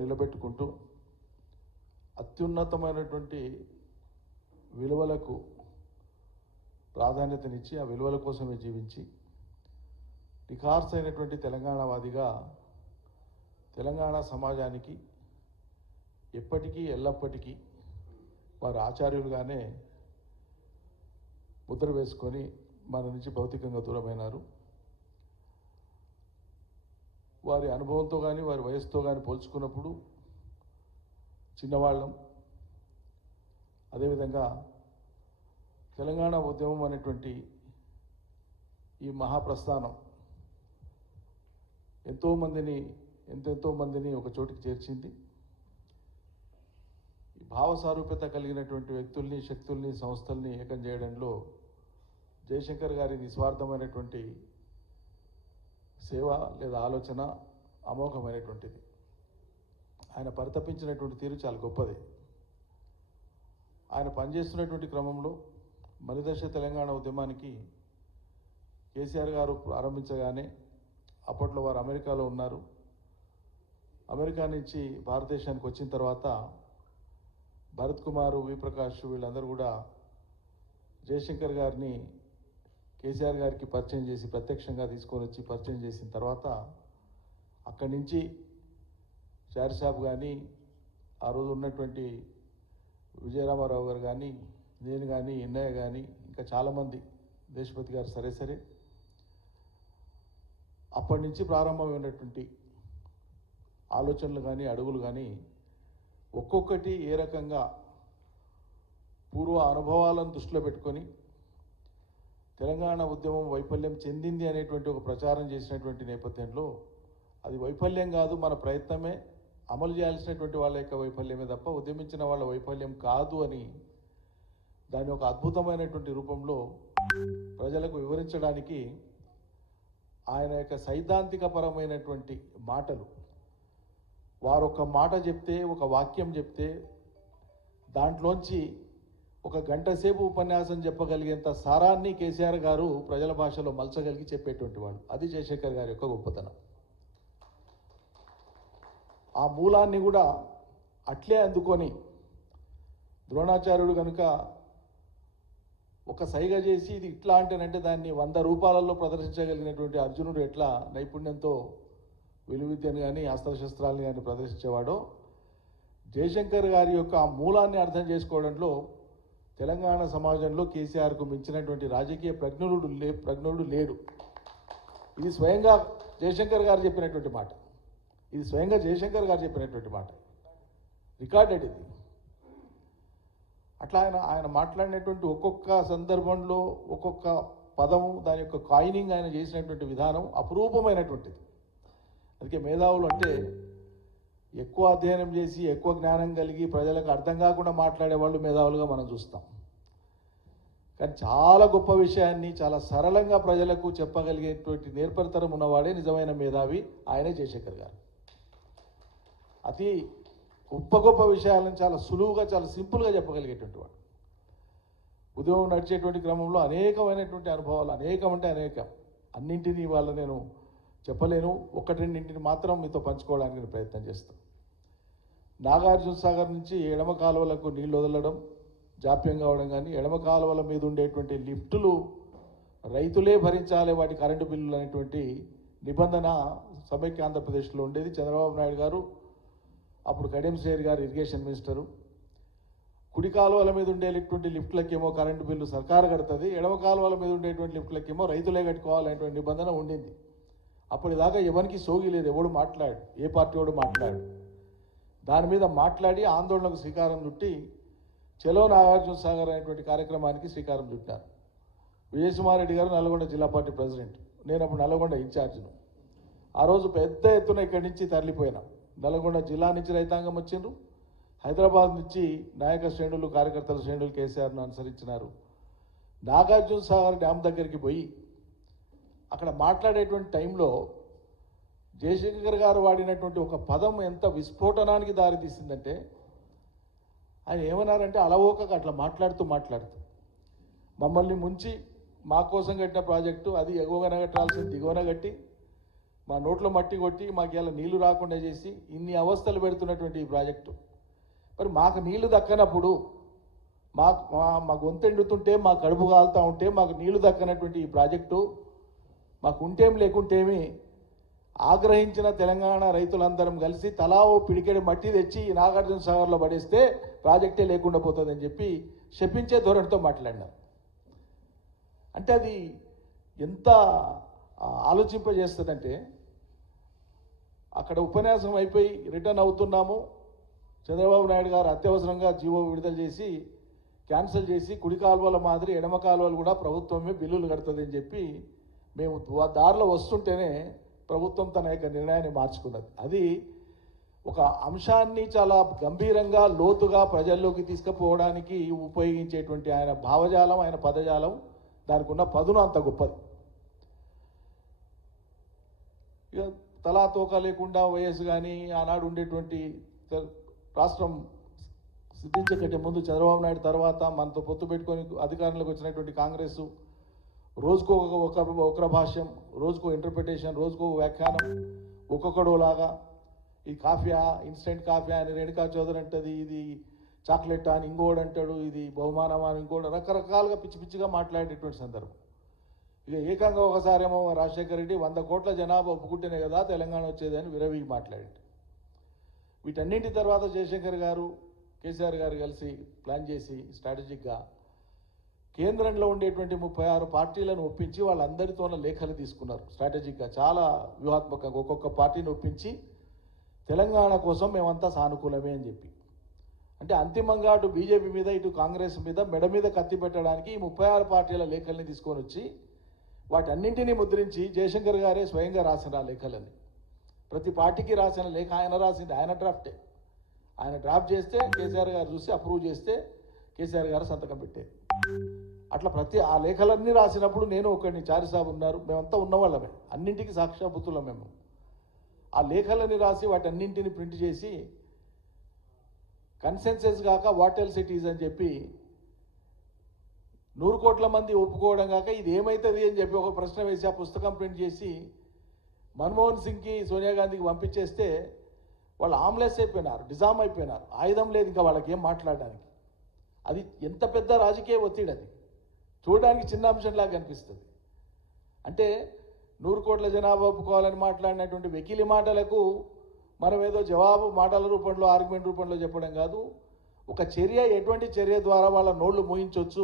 నిలబెట్టుకుంటూ అత్యున్నతమైనటువంటి విలువలకు ప్రాధాన్యతనిచ్చి ఆ విలువల కోసమే జీవించి నిఖార్సైనటువంటి తెలంగాణవాదిగా తెలంగాణ సమాజానికి ఎప్పటికీ ఎల్లప్పటికీ వారు ఆచార్యులుగానే ముద్ర వేసుకొని మన నుంచి భౌతికంగా దూరమైనారు. వారి అనుభవంతో కానీ వారి వయసుతో కానీ పోల్చుకున్నప్పుడు చిన్నవాళ్ళం. అదేవిధంగా తెలంగాణ ఉద్యమం అనేటువంటి ఈ మహాప్రస్థానం ఎంతో మందిని ఒక చోటికి చేర్చింది. భావ సారూప్యత కలిగినటువంటి వ్యక్తుల్ని, శక్తుల్ని, సంస్థల్ని ఏకం చేయడంలో జయశంకర్ గారి నిస్వార్థమైనటువంటి సేవ లేదా ఆలోచన అమోఘమైనటువంటిది. ఆయన పరితపించినటువంటి తీరు చాలా గొప్పది. ఆయన పనిచేస్తున్నటువంటి క్రమంలో మలిదశ తెలంగాణ ఉద్యమానికి కేసీఆర్ గారు ప్రారంభించగానే అప్పట్లో వారు అమెరికాలో ఉన్నారు. అమెరికా నుంచి భారతదేశానికి వచ్చిన తర్వాత భరత్ కుమారు, వి ప్రకాష్ వీళ్ళందరూ కూడా జయశంకర్ గారిని కేసీఆర్ గారికి పరిచయం చేసి ప్రత్యక్షంగా తీసుకొని వచ్చి పరిచయం చేసిన తర్వాత అక్కడి నుంచి చారి సాబ్ కానీ, ఆ రోజు ఉన్నటువంటి విజయరామారావు గారు కానీ, నేను కానీ, ఎన్నయ్య కానీ, ఇంకా చాలామంది, దేశపతి గారు సరే అప్పటి నుంచి ప్రారంభమైనటువంటి ఆలోచనలు కానీ, అడుగులు కానీ ఒక్కొక్కటి ఏ రకంగా పూర్వ అనుభవాలను దృష్టిలో పెట్టుకొని తెలంగాణ ఉద్యమం వైఫల్యం చెందింది అనేటువంటి ఒక ప్రచారం చేసినటువంటి నేపథ్యంలో అది వైఫల్యం కాదు, మన ప్రయత్నమే, అమలు చేయాల్సినటువంటి వాళ్ళ యొక్క వైఫల్యమే తప్ప ఉద్యమించిన వాళ్ళ వైఫల్యం కాదు అని దాని ఒక అద్భుతమైనటువంటి రూపంలో ప్రజలకు వివరించడానికి ఆయన యొక్క సైద్ధాంతికపరమైనటువంటి మాటలు, వారొక మాట చెప్తే, ఒక వాక్యం చెప్తే దాంట్లోంచి ఒక గంట సేపు ఉపన్యాసం చెప్పగలిగేంత సారాన్ని కేసీఆర్ గారు ప్రజల భాషలో మలచగలిగి చెప్పేటువంటి వాడు. అది జయశంకర్ గారి యొక్క గొప్పతనం. ఆ మూలాన్ని కూడా అట్లే అందుకొని ద్రోణాచార్యుడు కనుక ఒక సైగ చేసి ఇది ఇట్లా అంటేనంటే దాన్ని 100 రూపాలలో ప్రదర్శించగలిగినటువంటి అర్జునుడు ఎట్లా నైపుణ్యంతో విలువిద్యను కానీ అస్త్రశస్త్రాలను కానీ ప్రదర్శించేవాడో జయశంకర్ గారి యొక్క ఆ మూలాన్ని అర్థం చేసుకోవడంలో తెలంగాణ సమాజంలో కేసీఆర్కు మించినటువంటి రాజకీయ ప్రజ్ఞుడు లేడు. ఇది స్వయంగా జయశంకర్ గారు చెప్పినటువంటి మాట. రికార్డెడ్ ఇది. అట్లా ఆయన మాట్లాడినటువంటి ఒక్కొక్క సందర్భంలో ఒక్కొక్క పదము, దాని యొక్క కాయినింగ్ ఆయన చేసినటువంటి విధానం అపురూపమైనటువంటిది. అందుకే మేధావులు అంటే ఎక్కువ అధ్యయనం చేసి ఎక్కువ జ్ఞానం కలిగి ప్రజలకు అర్థం కాకుండా మాట్లాడే వాళ్ళు మేధావులుగా మనం చూస్తాం. కానీ చాలా గొప్ప విషయాన్ని చాలా సరళంగా ప్రజలకు చెప్పగలిగేటువంటి నేర్పరితరం ఉన్నవాడే నిజమైన మేధావి. ఆయనే జయశంకర్ గారు. అతి గొప్ప విషయాలను చాలా సులువుగా, చాలా సింపుల్గా చెప్పగలిగేటువంటి వాడు. ఉద్యమం నడిచేటువంటి క్రమంలో అనేకమైనటువంటి అనుభవాలు, అనేకం, అన్నింటినీ వాళ్ళ నేను చెప్పలేను. ఒకటి రెండింటిని మాత్రం మీతో పంచుకోవడానికి నేను ప్రయత్నం చేస్తాను. నాగార్జున సాగర్ నుంచి ఎడమ కాలువలకు నీళ్లు వదలడం జాప్యం కావడం కానీ, ఎడమ కాలువల మీద ఉండేటువంటి లిఫ్టులు రైతులే భరించాలి వాటి కరెంటు బిల్లులు అనేటువంటి నిబంధన సమైక్య ఆంధ్రప్రదేశ్లో ఉండేది. చంద్రబాబు నాయుడు గారు, అప్పుడు కడియం శ్రేయర్ గారు ఇరిగేషన్ మినిస్టరు, కుడి కాలువల మీద ఉండేటువంటి లిఫ్ట్లకేమో కరెంటు బిల్లు సర్కారు కడుతుంది, ఎడమ కాలువల మీద ఉండేటువంటి లిఫ్ట్లకేమో రైతులే కట్టుకోవాలనేటువంటి నిబంధన ఉండింది. అప్పటిదాకా ఎవరికి సోగిలేదు, ఎవడు మాట్లాడు, ఏ పార్టీ వాడు మాట్లాడు. దాని మీద మాట్లాడి ఆందోళనకు శ్రీకారం చుట్టి చలో నాగార్జున సాగర్ అనేటువంటి కార్యక్రమానికి శ్రీకారం చుట్టారు. విజయసుమారెడ్డి గారు నల్గొండ జిల్లా పార్టీ ప్రెసిడెంట్, నేను అప్పుడు నల్గొండ ఇన్ఛార్జ్ను. ఆ రోజు పెద్ద ఎత్తున ఇక్కడి నుంచి తరలిపోయినాం. నల్గొండ జిల్లా నుంచి రైతాంగం వచ్చిండ్రు, హైదరాబాద్ నుంచి నాయక శ్రేణులు, కార్యకర్తల శ్రేణులు కేసీఆర్ను అనుసరించినారు. నాగార్జున సాగర్ డ్యామ్ దగ్గరికి పోయి అక్కడ మాట్లాడేటువంటి టైంలో జయశంకర్ గారు వాడినటువంటి ఒక పదం ఎంత విస్ఫోటనానికి దారితీసిందంటే, ఆయన ఏమన్నారంటే అలవోకగా అట్లా మాట్లాడుతూ మమ్మల్ని ముంచి మా కోసం కట్టిన ప్రాజెక్టు అది ఎగువన కట్టాల్సింది దిగువన కట్టి మా నోట్లో మట్టి కొట్టి మాకు ఇలా నీళ్లు రాకుండా చేసి ఇన్ని అవస్థలు పెడుతున్నటువంటి ఈ ప్రాజెక్టు మరి మాకు నీళ్లు దక్కనప్పుడు మా గొంతెండుతుంటే మా కడుపు కాలుతూ ఉంటే మాకు నీళ్లు దక్కనటువంటి ఈ ప్రాజెక్టు మాకు ఉంటేం లేకుంటేమి ఆగ్రహించిన తెలంగాణ రైతులందరం కలిసి తలా ఓ పిడికెడు మట్టి తెచ్చి నాగార్జున సాగర్లో పడేస్తే ప్రాజెక్టే లేకుండా పోతుందని చెప్పి శపించే ధోరణితో మాట్లాడినారు. అంటే అది ఎంత ఆలోచింపజేస్తుందంటే అక్కడ ఉపన్యాసం అయిపోయి రిటర్న్ అవుతున్నాము. చంద్రబాబు నాయుడు గారు అత్యవసరంగా జీవో విడుదల చేసి క్యాన్సిల్ చేసి కుడి కాలువల మాదిరి ఎడమ కాలువలు కూడా ప్రభుత్వమే బిల్లులు కడుతుందని చెప్పి మేము దారిలో వస్తుంటేనే ప్రభుత్వం తన యొక్క నిర్ణయాన్ని మార్చుకున్నది. అది ఒక అంశాన్ని చాలా గంభీరంగా లోతుగా ప్రజల్లోకి తీసుకుపోవడానికి ఉపయోగించేటువంటి ఆయన భావజాలం, ఆయన పదజాలం, దానికి ఉన్న పదును అంత గొప్పది. ఇక తలా తోక లేకుండా వయస్సు కానీ ఆనాడు ఉండేటువంటి రాష్ట్రం సిద్ధించకంటే ముందు చంద్రబాబు నాయుడు తర్వాత మనతో పొత్తు పెట్టుకొని అధికారంలోకి వచ్చినటువంటి కాంగ్రెస్ రోజుకో ఒక భాష్యం, రోజుకో ఇంటర్ప్రిటేషన్, రోజుకో వ్యాఖ్యానం, ఒక్కొక్కడోలాగా ఈ కాఫీయా ఇన్స్టెంట్ కాఫీయా అని రేణుకా చౌదరి అంటది, ఇది చాక్లెట్ అని ఇంకోడు అంటాడు, ఇది బహుమానం అని ఇంకోడు, రకరకాలుగా పిచ్చి పిచ్చిగా మాట్లాడేటువంటి సందర్భం. ఇక ఏకంగా ఒకసారేమో రాజశేఖర రెడ్డి 100 కోట్ల జనాభా ఒప్పుకుంటేనే కదా తెలంగాణ వచ్చేదని విరవీగి మాట్లాడింది. వీటన్నింటి తర్వాత జయశంకర్ గారు, కేసీఆర్ గారు కలిసి ప్లాన్ చేసి స్ట్రాటజిక్గా కేంద్రంలో ఉండేటువంటి 36 పార్టీలను ఒప్పించి వాళ్ళందరితోన లేఖలు తీసుకున్నారు. స్ట్రాటజిక్గా చాలా వ్యూహాత్మకంగా ఒక్కొక్క పార్టీని ఒప్పించి తెలంగాణ కోసం మేమంతా సానుకూలమే అని చెప్పి, అంటే అంతిమంగా అటు బీజేపీ మీద ఇటు కాంగ్రెస్ మీద మెడ మీద కత్తి పెట్టడానికి ఈ 36 పార్టీల లేఖల్ని తీసుకొని వచ్చి వాటన్నింటినీ ముద్రించి జయశంకర్ గారే స్వయంగా రాసిన ఆ లేఖలని, ప్రతి పార్టీకి రాసిన లేఖ ఆయన రాసింది, ఆయన డ్రాఫ్టే. ఆయన డ్రాఫ్ట్ చేస్తే కేసీఆర్ గారు చూసి అప్రూవ్ చేస్తే కేసీఆర్ గారు సంతకం పెట్టేది. అట్లా ఆ లేఖలన్నీ రాసినప్పుడు నేను ఒకరిని చారిసాబు ఉన్నారు, మేమంతా ఉన్నవాళ్ళమే, అన్నింటికి సాక్షాభూతులం మేము. ఆ లేఖలని రాసి వాటన్నింటిని ప్రింట్ చేసి కన్సెన్సెస్ కాక వాట్ ఎల్స్ ఇట్ ఈజ్ అని చెప్పి 100 కోట్ల మంది ఒప్పుకోవడం కాక ఇది ఏమవుతుంది అని చెప్పి ఒక ప్రశ్న వేసి ఆ పుస్తకం ప్రింట్ చేసి మన్మోహన్ సింగ్కి, సోనియా గాంధీకి పంపించేస్తే వాళ్ళు ఆమ్లెస్ అయిపోయినారు, డిజామ్ అయిపోయినారు, ఆయుధం లేదు ఇంకా వాళ్ళకి ఏం మాట్లాడడానికి. అది ఎంత పెద్ద రాజకీయ ఒత్తిడి, అది చూడడానికి చిన్న అంశంలాగా కనిపిస్తుంది. అంటే 100 కోట్ల జనాభా ఒప్పుకోవాలని మాట్లాడినటువంటి వెకిలి మాటలకు మనం ఏదో జవాబు మాటల రూపంలో, ఆర్గ్యుమెంట్ రూపంలో చెప్పడం కాదు, ఒక చర్య, ఎటువంటి చర్య ద్వారా వాళ్ళ నోళ్లు మూయించవచ్చు.